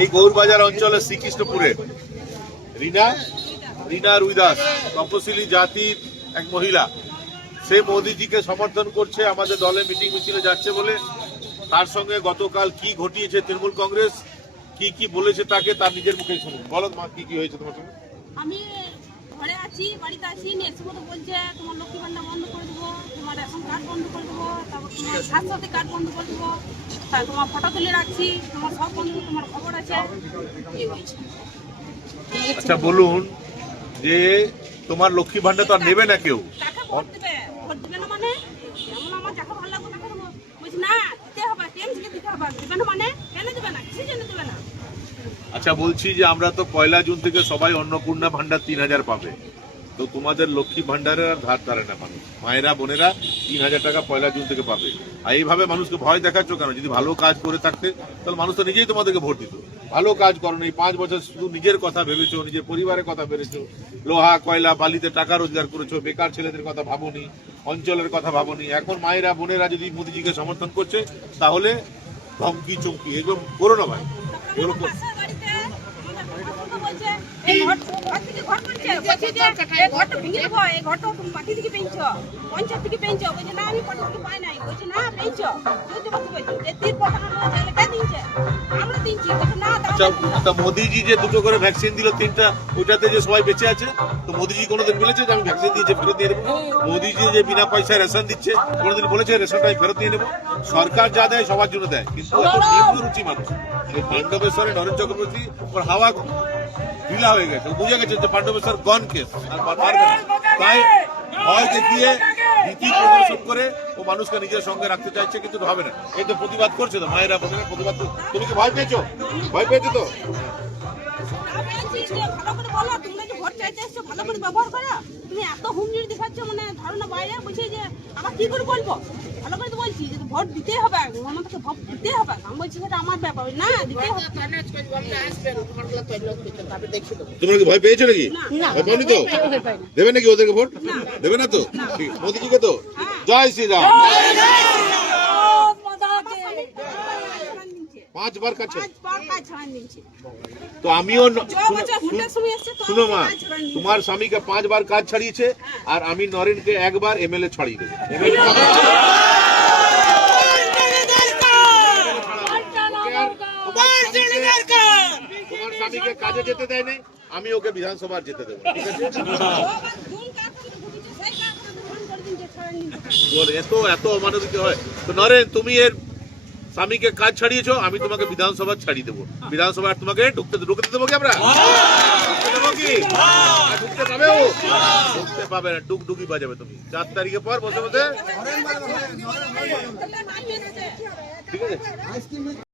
এই গৌরবাজার অঞ্চলের শ্রীকৃষ্ণপুরে রিনা রুইদাস তপশিলি জাতির এক মহিলা, সে মোদিজিকে সমর্থন করছে, আমাদের দলে মিটিং মিছিলে যাচ্ছে বলে। তার সঙ্গে গতকাল কি ঘটিয়েছে তৃণমূল কংগ্রেস, কি বলেছে তাকে তার নিজের মুখে শুনুন। বলো মা, কি হয়েছে তোমার সঙ্গে? আমি ঘরে আছি, বাড়িতে আছি, এসে মতো বলছে তোমার লক্ষ্মী ভান্ডার বন্ধ করে দেবো, তোমার রেশন কার্ড বন্ধ করে দেবো, তারপর তোমার স্বাস্থ্যসাথী কার্ড বন্ধ করে দেবো, তোমার ফটো তুলে রাখছি, তোমার সব বন্ধু, তোমার খবর আছে। আচ্ছা বলুন, যে তোমার লক্ষ্মী ভান্ডার তো আর নেবে না কেউ, কাকে ভোট দেবে? ভোট দেবে না মানে যেমন আমার যাকে ভালো লাগবে তাকে দেবো। বলছি না, দিতে হবে, টেমসকে দিতে হবে। দেবে না মানে কেন দেবে না? কিছু জন্য দেবে না। আচ্ছা বলছি যে আমরা তো 1 জুন থেকে সবাই অন্নপূর্ণা ভান্ডার 3000 পাবে, তো তোমাদের লক্ষ্মী ভান্ডারের আর ধার ধারে না মানুষ, মায়েরা বোনেরা 3000 টাকা 1 জুন থেকে পাবে। আর এইভাবে মানুষকে ভয় দেখাচ্ছ কেন? যদি ভালো কাজ করে থাকতে তাহলে মানুষ তো নিজেই তোমাদেরকে ভোট দিত। ভালো কাজ করো নি, 5 বছর শুধু নিজের কথা ভেবেছো, নিজের পরিবারের কথা ভেবেছো, লোহা কয়লা বালিতে টাকা রোজগার করেছো, বেকার ছেলেদের কথা ভাবোনি, অঞ্চলের কথা ভাবোনি। এখন মায়েরা বোনেরা যদি মোদিজিকে সমর্থন করছে তাহলে ধমকি চমকি এগুলো করো না ভাই, এগুলো মোদিজি যে 2টো করে ভ্যাকসিন দিল 3টা, ওইটাতে যে সবাই বেঁচে আছে, তো মোদিজি কোনোদিন বলেছে যে আমি ভ্যাকসিন দিয়েছি ফেরত দিয়ে দেবো? মোদিজি যে বিনা পয়সায় রেশন দিচ্ছে কোনোদিন বলেছে রেশনটাই ফেরত দিয়ে দেবো? সরকার যা দেয় সবার জন্য দেয়, কিন্তু এত নিম্ন রুচি মানুষ। পাণ্ডবেশ্বরে নরেন চক্রবর্তী ওর হাওয়া ঢিলা হয়ে গেছে, বুঝে গেছে যে পাণ্ডবেশ্বর গন কেস, আর পারবে না। তাই ভয় দেখিয়ে ভীতি প্রদর্শন করে ও মানুষকে নিজের সঙ্গে রাখতে চাইছে, কিন্তু হবে না। এই তো প্রতিবাদ করছে তো মায়েরা বোনেরা প্রতিবাদ। তুমি কি ভয় পেয়েছো? ভয় পেয়েছো তো? তুমি এত হুমড়ি দেখাচ্ছ, মানে ধারণা বাইরে বলছে যে আমার কি করে বলবো। ভালো করে তো বলছি যে ভোট দিতে হবে, আমাকে ভোট দিতে হবে। আমি বলছি সেটা আমার ব্যাপার না, দিতে হবে। তোমরা কি ভয় পেয়েছো নাকি? ভয় পাওনি তো? দেবে নাকি ওদেরকে ভোট? দেবে না তো? মোদিজিকে তো? জয় শ্রীরাম। 5 বার কাজ তো আমিও শুনো মা, তোমার স্বামীকে 5 বার কাজ ছাড়িয়েছে, আর আমি নরেনকে 1 বার এমএলএ ছাড়িয়ে দেবো। তোমার স্বামীকে কাজে যেতে দেয় নাই, আমি ওকে বিধানসভা যেতে দেবো, ঠিক আছে? এত অমানবিক হয় তো? নরেন, তুমি এর স্বামীকে কাজ ছাড়িয়েছো, আমি তোমাকে বিধানসভা ছাড়িয়ে দেবো। বিধানসভা তোমাকে ঢুকতে দেবো কি? আমরা ঢুকতে দেবো কি? ঢুকতে পাবে? ও ঢুকতে পাবে না, ডুগডুগি বাজাবে তুমি 4 তারিখের পর বসে বসে, ঠিক আছে?